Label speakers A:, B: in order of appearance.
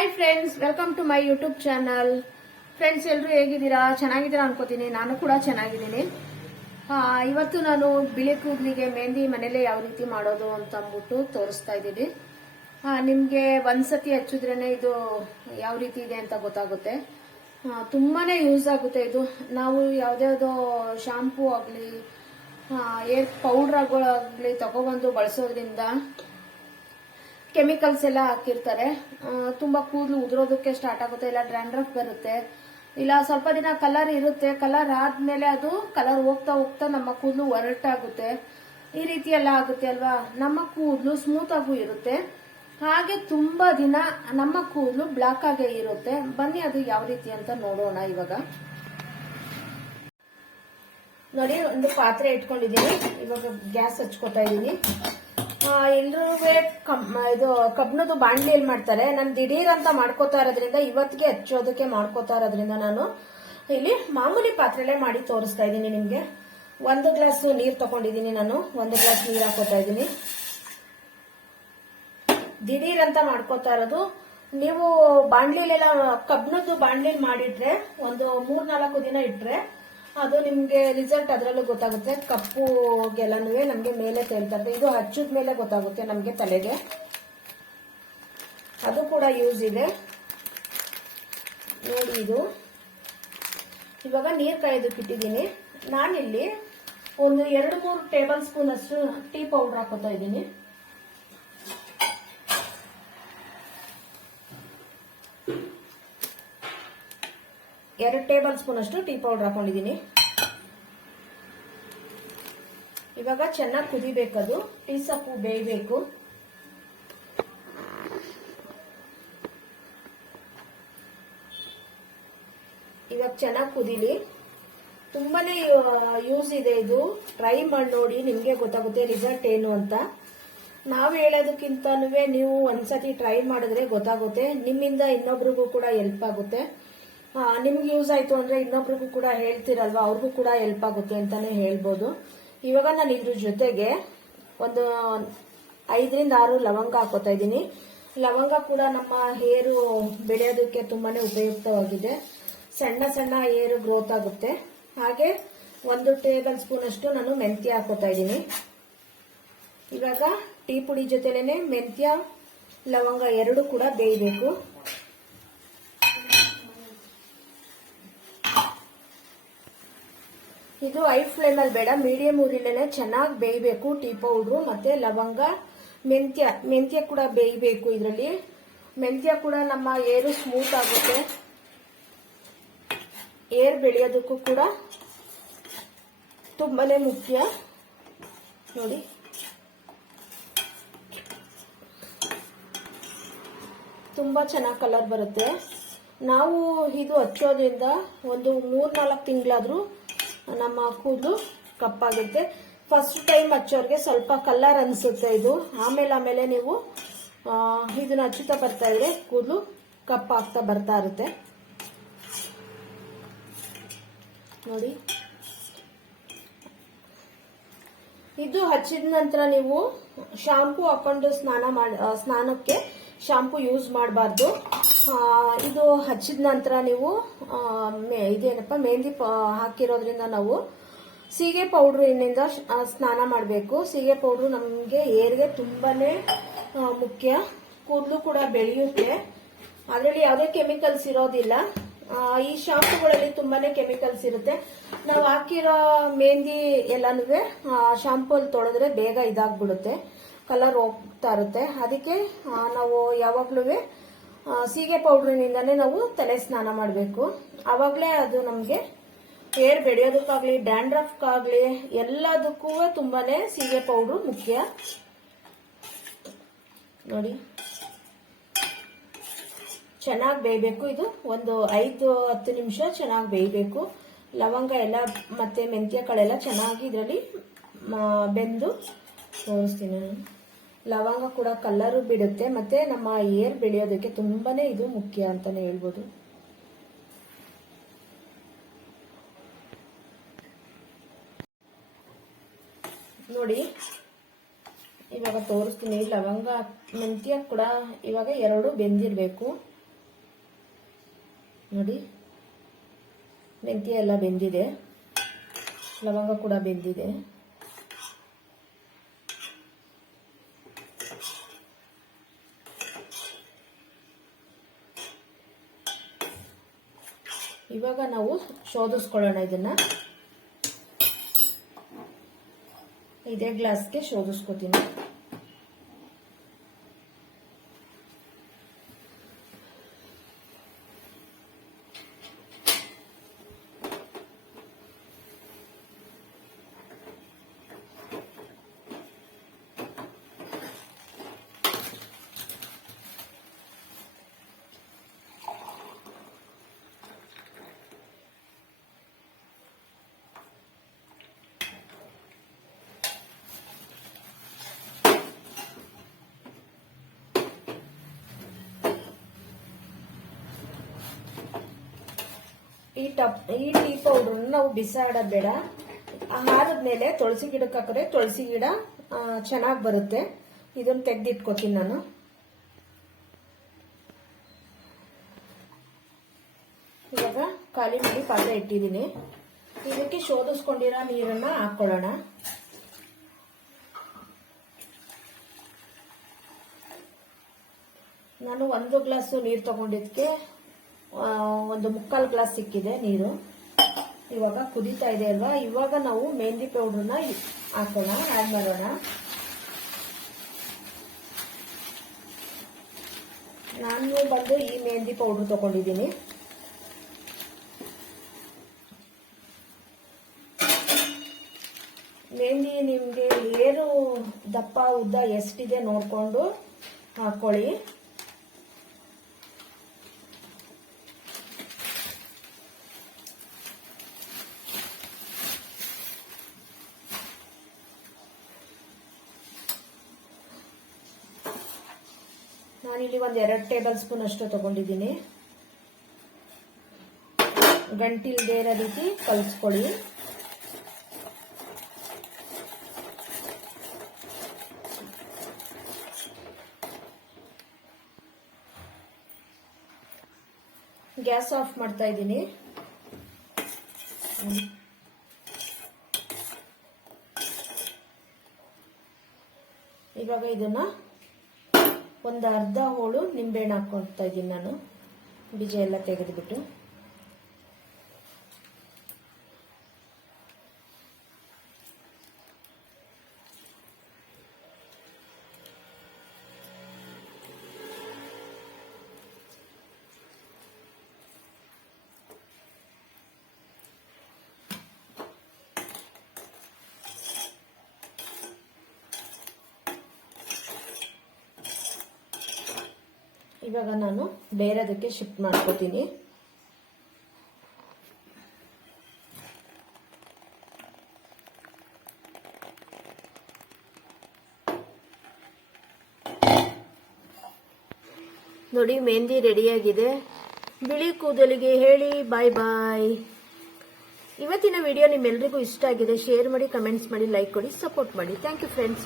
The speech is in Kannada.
A: Hi friends welcome to my YouTube channel friends ಎಲ್ಲರೂ ಹೇಗಿದ್ದೀರಾ? ಚೆನ್ನಾಗಿದ್ದೀರಾ ಅನ್ಕೋತೀನಿ. ನಾನು ಕೂಡ ಚೆನ್ನಾಗಿದ್ದೀನಿ. ಇವತ್ತು ನಾನು ಬಿಳಿ ಕೂದಲಿಗೆ ಮೆಹಂದಿ ಮನೇಲೆ ಯಾವ ರೀತಿ ಮಾಡೋದು ಅಂತ ಅಂದ್ಬಿಟ್ಟು ತೋರಿಸ್ತಾ ಇದ್ದೀನಿ. ನಿಮಗೆ ಒಂದ್ಸತಿ ಹಚ್ಚಿದ್ರೇನೆ ಇದು ಯಾವ ರೀತಿ ಇದೆ ಅಂತ ಗೊತ್ತಾಗುತ್ತೆ. ತುಂಬಾನೇ ಯೂಸ್ ಆಗುತ್ತೆ ಇದು. ನಾವು ಯಾವ್ದ್ಯಾವ್ದೋ ಶಾಂಪೂ ಆಗಲಿ ಏರ್ ಪೌಡ್ರ್ಗಳಾಗಲಿ ತಗೊಬಂದು ಬಳಸೋದ್ರಿಂದ ಕೆಮಿಕಲ್ಸ್ ಎಲ್ಲ ಹಾಕಿರ್ತಾರೆ. ತುಂಬಾ ಕೂದಲು ಉದುರೋದಕ್ಕೆ ಸ್ಟಾರ್ಟ್ ಆಗುತ್ತೆ, ಇಲ್ಲ ಡ್ರ್ಯಾಂಡ್ರಫ್ ಬರುತ್ತೆ, ಇಲ್ಲ ಸ್ವಲ್ಪ ದಿನ ಕಲರ್ ಇರುತ್ತೆ ಕಲರ್ ಆದ್ಮೇಲೆ ಅದು ಕಲರ್ ಹೋಗ್ತಾ ಹೋಗ್ತಾ ನಮ್ಮ ಕೂದಲು ಒರಟಾಗುತ್ತೆ. ಈ ರೀತಿ ಎಲ್ಲ ಆಗುತ್ತೆ ಅಲ್ವಾ? ನಮ್ಮ ಕೂದಲು ಸ್ಮೂತ್ ಆಗೂ ಇರುತ್ತೆ. ಹಾಗೆ ತುಂಬಾ ದಿನ ನಮ್ಮ ಕೂದಲು ಬ್ಲಾಕ್ ಆಗೇ ಇರುತ್ತೆ. ಬನ್ನಿ ಅದು ಯಾವ ರೀತಿ ಅಂತ ನೋಡೋಣ ಇವಾಗ. ನೋಡಿ, ಒಂದು ಪಾತ್ರೆ ಇಟ್ಕೊಂಡಿದ್ದೀನಿ. ಇವಾಗ ಗ್ಯಾಸ್ ಹಚ್ಕೋತಾ ಇದ್ದೀನಿ. ಎಲ್ರೂ ಇದು ಕಬ್ಣದ ಬಾಂಡ್ಲಿಯಲ್ಲಿ ಮಾಡ್ತಾರೆ. ನಾನು ದಿಢೀರ್ ಅಂತ ಮಾಡ್ಕೋತಾ ಇರೋದ್ರಿಂದ ಇವತ್ತಿಗೆ ಹಚ್ಚೋದಕ್ಕೆ ಮಾಡ್ಕೋತಾ ಇರೋದ್ರಿಂದ ನಾನು ಇಲ್ಲಿ ಮಾಮೂಲಿ ಪಾತ್ರೆಲೇ ಮಾಡಿ ತೋರಿಸ್ತಾ ಇದ್ದೀನಿ ನಿಮ್ಗೆ. ಒಂದು ಗ್ಲಾಸ್ ನೀರು ತಗೊಂಡಿದ್ದೀನಿ ನಾನು. ಒಂದು ಗ್ಲಾಸ್ ನೀರು ಹಾಕೋತಾ ಇದ್ದೀನಿ. ದಿಢೀರ್ ಅಂತ ಮಾಡ್ಕೋತಾ ಇರೋದು. ನೀವು ಬಾಂಡ್ಲಿಲೆಲ್ಲ ಕಬ್ಣದ್ದು ಬಾಂಡ್ಲಿಲ್ ಮಾಡಿಟ್ರೆ ಒಂದು ಮೂರ್ನಾಲ್ಕು ದಿನ ಇಟ್ರೆ ಅದು ನಿಮ್ಗೆ ರಿಸಲ್ಟ್ ಅದರಲ್ಲೂ ಗೊತ್ತಾಗುತ್ತೆ. ಕಪ್ಪು ಕಪ್ಪುಗೆಲ್ಲನೂ ನಮ್ಗೆ ಮೇಲೆ ತೇಲ್ತದೆ ಇದು ಹಚ್ಚಿದ ಮೇಲೆ ಗೊತ್ತಾಗುತ್ತೆ ನಮ್ಗೆ ತಲೆಗೆ. ಅದು ಕೂಡ ಯೂಸ್ ಇದೆ. ನೋಡಿ ಇದು. ಇವಾಗ ನೀರು ಕಾಯೋದಕ್ಕೆ ಇಟ್ಟಿದ್ದೀನಿ ನಾನಿಲ್ಲಿ ಒಂದು ಎರಡು ಮೂರು ಟೇಬಲ್ ಸ್ಪೂನ್ ಅಷ್ಟು ಟೀ ಪೌಡರ್ ಹಾಕೋತಾ ಇದ್ದೀನಿ. ಎರಡು ಟೇಬಲ್ ಸ್ಪೂನ್ ಅಷ್ಟು ಟೀ ಪೌಡರ್ ಹಾಕೊಂಡಿದ್ದೀನಿ. ಇವಾಗ ಚೆನ್ನಾಗಿ ಕುದಿಬೇಕದು. ಟೀ ಸೊಪ್ಪು ಬೇಯಬೇಕು. ಇವಾಗ ಚೆನ್ನಾಗಿ ಕುದೀಲಿ. ತುಂಬಾನೇ ಯೂಸ್ ಇದೆ ಇದು. ಟ್ರೈ ಮಾಡಿ ನೋಡಿ, ನಿಮಗೆ ಗೊತ್ತಾಗುತ್ತೆ ರಿಸಲ್ಟ್ ಏನು ಅಂತ. ನಾವು ಹೇಳೋದಕ್ಕಿಂತನೂ ನೀವು ಒಂದ್ಸತಿ ಟ್ರೈ ಮಾಡಿದ್ರೆ ಗೊತ್ತಾಗುತ್ತೆ. ನಿಮ್ಮಿಂದ ಇನ್ನೊಬ್ರಿಗೂ ಕೂಡ ಹೆಲ್ಪ್ ಆಗುತ್ತೆ. ನಿಮ್ಗೆ ಯೂಸ್ ಆಯ್ತು ಅಂದ್ರೆ ಇನ್ನೊಬ್ರಿಗೂ ಕೂಡ ಹೇಳ್ತಿರಲ್ವಾ? ಅವ್ರಿಗೂ ಕೂಡ ಹೆಲ್ಪ್ ಆಗುತ್ತೆ ಅಂತಾನೆ ಹೇಳ್ಬೋದು. ಇವಾಗ ನಾನು ಇದ್ರ ಜೊತೆಗೆ ಒಂದು ಐದರಿಂದ ಆರು ಲವಂಗ ಹಾಕೋತಾ ಇದ್ದೀನಿ. ಲವಂಗ ಕೂಡ ನಮ್ಮ ಹೇರು ಬೆಳೆಯೋದಕ್ಕೆ ತುಂಬಾನೇ ಉಪಯುಕ್ತವಾಗಿದೆ. ಸಣ್ಣ ಸಣ್ಣ ಏರು ಗ್ರೋತ್ ಆಗುತ್ತೆ. ಹಾಗೆ ಒಂದು ಟೇಬಲ್ ಸ್ಪೂನ್ ಅಷ್ಟು ನಾನು ಮೆಂತ್ಯ ಹಾಕೋತಾ ಇದ್ದೀನಿ. ಇವಾಗ ಟೀ ಪುಡಿ ಜೊತೆಲೇನೆ ಮೆಂತ್ಯ, ಲವಂಗ ಎರಡು ಕೂಡ ಬೇಯಬೇಕು. ಇದು ಐ ಫ್ಲೇಮ್ ಅಲ್ಲಿ ಬೇಡ ಮೀಡಿಯಂ ಊರಿಲೇನೆ ಚೆನ್ನಾಗಿ ಬೇಯಬೇಕು ಟೀ ಪೌಡ್ರು ಮತ್ತೆ ಲವಂಗ. ಮೆಂತ್ಯ ಮೆಂತ್ಯ ಕೂಡ ಬೇಯಬೇಕು ಇದರಲ್ಲಿ. ಮೆಂತ್ಯ ಕೂಡ ನಮ್ಮ ಏರು ಸ್ಮೂತ್ ಆಗುತ್ತೆ. ಏರ್ ಬೆಳೆಯೋದಕ್ಕೂ ಕೂಡ ತುಂಬಾನೇ ಮುಖ್ಯ. ನೋಡಿ. ತುಂಬಾ ಚೆನ್ನಾಗಿ ಕಲರ್ ಬರುತ್ತೆ. ನಾವು ಇದು ಹಚ್ಚೋದ್ರಿಂದ ಒಂದು ಮೂರ್ನಾಲ್ಕು ತಿಂಗಳಾದ್ರೂ ನಮ್ಮ ಕೂದಲು ಕಪ್ಪಾಗುತ್ತೆ. ಫಸ್ಟ್ ಟೈಮ್ ಹಚ್ಚೋರಿಗೆ ಸ್ವಲ್ಪ ಕಲರ್ ಅನ್ಸುತ್ತೆ ಇದು. ಆಮೇಲೆ ಆಮೇಲೆ ನೀವು ಇದನ್ನ ಹಚ್ಚುತ್ತಾ ಬರ್ತಾ ಇದ್ರೆ ಕೂದಲು ಕಪ್ಪಾಗ್ತಾ ಬರ್ತಾ ಇರುತ್ತೆ. ನೋಡಿ. ಇದು ಹಚ್ಚಿದ ನಂತರ ನೀವು ಶಾಂಪೂ ಹಾಕೊಂಡು ಸ್ನಾನ ಮಾಡಿ ಸ್ನಾನಕ್ಕೆ ಶಾಂಪೂ ಯೂಸ್ ಮಾಡಬಾರ್ದು. ಇದು ಹಚ್ಚಿದ ನಂತರ ನೀವು ಇದೇನಪ್ಪ, ಮೆಹಂದಿ ಹಾಕಿರೋದ್ರಿಂದ ನಾವು ಸೀಗೆ ಪೌಡ್ರ್ ಎಣ್ಣೆಯಿಂದ ಸ್ನಾನ ಮಾಡಬೇಕು. ಸೀಗೆ ಪೌಡ್ರು ನಮಗೆ ಏರ್ಗೆ ತುಂಬಾನೇ ಮುಖ್ಯ. ಕೂದಲು ಕೂಡ ಬೆಳೆಯುತ್ತೆ. ಅದರಲ್ಲಿ ಯಾವುದೇ ಕೆಮಿಕಲ್ಸ್ ಇರೋದಿಲ್ಲ. ಈ ಶಾಂಪುಗಳಲ್ಲಿ ತುಂಬಾನೇ ಕೆಮಿಕಲ್ಸ್ ಇರುತ್ತೆ. ನಾವು ಹಾಕಿರೋ ಮೆಹಂದಿ ಎಲ್ಲಾನು ಶಾಂಪೂ ಅಲ್ಲಿ ತೊಳೆದ್ರೆ ಬೇಗ ಇದಾಗ್ಬಿಡುತ್ತೆ. ಕಲರ್ ಹೋಗ್ತಾ ಇರುತ್ತೆ. ಅದಕ್ಕೆ ನಾವು ಯಾವಾಗ್ಲೂ ಸೀಗೆ ಪೌಡ್ರಿನಿಂದಾನೇ ನಾವು ತಲೆ ಸ್ನಾನ ಮಾಡಬೇಕು. ಆವಾಗಲೇ ಅದು ನಮಗೆ ಹೇರ್ ಬೆಳೆಯೋದಕ್ಕಾಗಲಿ ಡ್ಯಾಂಡ್ರಫ್ಗಾಗಲಿ ಎಲ್ಲದಕ್ಕೂ ತುಂಬಾನೇ ಸೀಗೆ ಪೌಡ್ರು ಮುಖ್ಯ. ನೋಡಿ. ಚೆನ್ನಾಗಿ ಬೇಯಬೇಕು ಇದು. ಒಂದು ಐದು, ಹತ್ತು ನಿಮಿಷ ಚೆನ್ನಾಗಿ ಬೇಯಬೇಕು. ಲವಂಗ ಎಲ್ಲ ಮತ್ತೆ ಮೆಂತ್ಯ ಕಾಳೆಲ್ಲ ಚೆನ್ನಾಗಿ ಇದರಲ್ಲಿ ಬೆಂದು ತೋರಿಸ್ತೀನಿ ನಾನು. ಲವಂಗ ಕೂಡ ಕಲ್ಲರ್ ಬಿಡುತ್ತೆ, ಮತ್ತೆ ನಮ್ಮ ಏರ್ ಬೆಳೆಯೋದಕ್ಕೆ ತುಂಬಾನೇ ಇದು ಮುಖ್ಯ ಅಂತಾನೆ ಹೇಳ್ಬೋದು. ನೋಡಿ, ಇವಾಗ ತೋರಿಸ್ತೀನಿ, ಲವಂಗ, ಮೆಂತ್ಯ ಕೂಡ ಇವಾಗ ಎರಡು ಬೆಂದಿರಬೇಕು. ನೋಡಿ, ಮೆಂತ್ಯ ಎಲ್ಲ ಬೆಂದಿದೆ. ಲವಂಗ ಕೂಡ ಬೆಂದಿದೆ. ಇವಾಗ ನಾವು ಶೋಧಿಸ್ಕೊಳ್ಳೋಣ ಇದನ್ನ. ಇದೇ ಗ್ಲಾಸ್ಗೆ ಶೋಧಿಸ್ಕೊತೀನಿ. ಈ ಟಪ್ ಈ ಟೀ ಪೌಡರ್ ನಾವು ಬಿಸಾಡೋದು ಬೇಡ. ಹಾರದ್ಮೇಲೆ ತುಳಸಿ ಗಿಡಕ್ಕೆ ಹಾಕಿದ್ರೆ ತುಳಸಿ ಗಿಡ ಚೆನ್ನಾಗಿ ಬರುತ್ತೆ. ಇದನ್ನ ತೆಗ್ದಿಟ್ಕೋತೀನಿ ನಾನು. ಇವಾಗ ಖಾಲಿ ಮಾಡಿ ಪಾತ್ರೆ ಇಟ್ಟಿದ್ದೀನಿ. ಇದಕ್ಕೆ ಶೋಧಿಸ್ಕೊಂಡಿರೋ ನೀರನ್ನ ಹಾಕೊಳ್ಳೋಣ. ನಾನು ಒಂದು ಗ್ಲಾಸು ನೀರು ತಗೊಂಡಿದ್ದಕ್ಕೆ ಒಂದು ಮುಕ್ಕಾಲು ಗ್ಲಾಸ್ ಸಿಕ್ಕಿದೆ ನೀರು. ಇವಾಗ ಕುದಿತಾ ಇದೆ ಅಲ್ವಾ? ಇವಾಗ ನಾವು ಮೆಹಂದಿ ಪೌಡ್ರನ್ನ ಹಾಕೋಣ ಆಡ್ ಮಾಡೋಣ. ನಾನು ಬಂದು ಈ ಮೆಹಂದಿ ಪೌಡ್ರ್ ತಗೊಂಡಿದ್ದೀನಿ. ಮೆಹಂದಿ ನಿಮಗೆ ಏನು ದಪ್ಪ ಉದ್ದ ಎಷ್ಟಿದೆ ನೋಡಿಕೊಂಡು ಹಾಕೊಳ್ಳಿ. ನಾನಿಲ್ಲಿ ಒಂದು ಎರಡು ಟೇಬಲ್ ಸ್ಪೂನ್ ಅಷ್ಟು ತಗೊಂಡಿದ್ದೀನಿ. ಗಂಟಿಲ್ದೇ ಇರೋ ರೀತಿ ಕಲಿಸ್ಕೊಳ್ಳಿ. ಗ್ಯಾಸ್ ಆಫ್ ಮಾಡ್ತಾ ಇದ್ದೀನಿ. ಇವಾಗ ಇದನ್ನ ಒಂದು ಅರ್ಧ ಹೋಳು ನಿಂಬೆಹಣ್ಣು ಹಾಕೊಳ್ತಾ ಇದ್ದೀನಿ ನಾನು. ಬೀಜ ಎಲ್ಲ ತೆಗೆದುಬಿಟ್ಟು. ಇವಾಗ ನಾನು ಬೇರೆದಕ್ಕೆ ಶಿಫ್ಟ್ ಮಾಡ್ಕೋತೀನಿ. ನೋಡಿ ಮೆಹಂದಿ ರೆಡಿಯಾಗಿದೆ ಬಿಳಿ ಕೂದಲಿಗೆ ಹೇಳಿ ಬಾಯ್ ಬಾಯ್ ಇವತ್ತಿನ ವಿಡಿಯೋ ನಿಮ್ಮೆಲ್ಲರಿಗೂ ಇಷ್ಟ ಆಗಿದೆ ಶೇರ್ ಮಾಡಿ ಕಮೆಂಟ್ಸ್ ಮಾಡಿ ಲೈಕ್ ಕೊಡಿ ಸಪೋರ್ಟ್ ಮಾಡಿ. Thank you friends